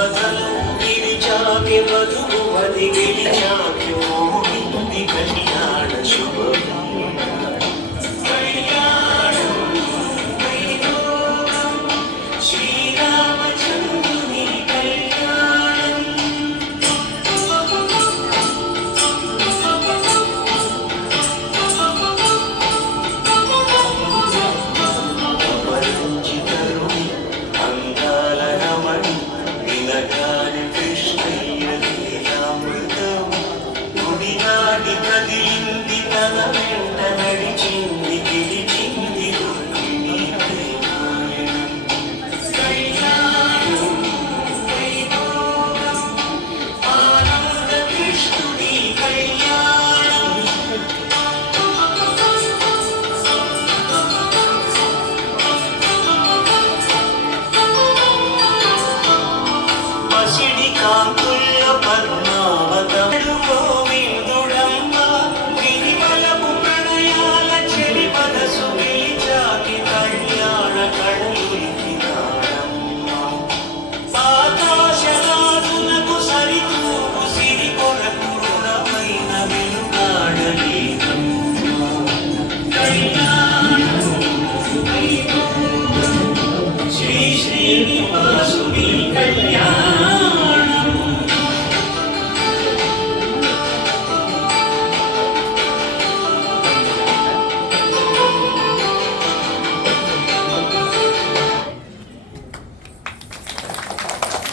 बदलू गिर जाके बदलू मधि गिर जाके నది కదిలింది తన వెంట నడిచింది గెలిచింది ఆనంద కృష్ణుడి పద్మావతం. శ్రీనివాసుని కళ్యాణ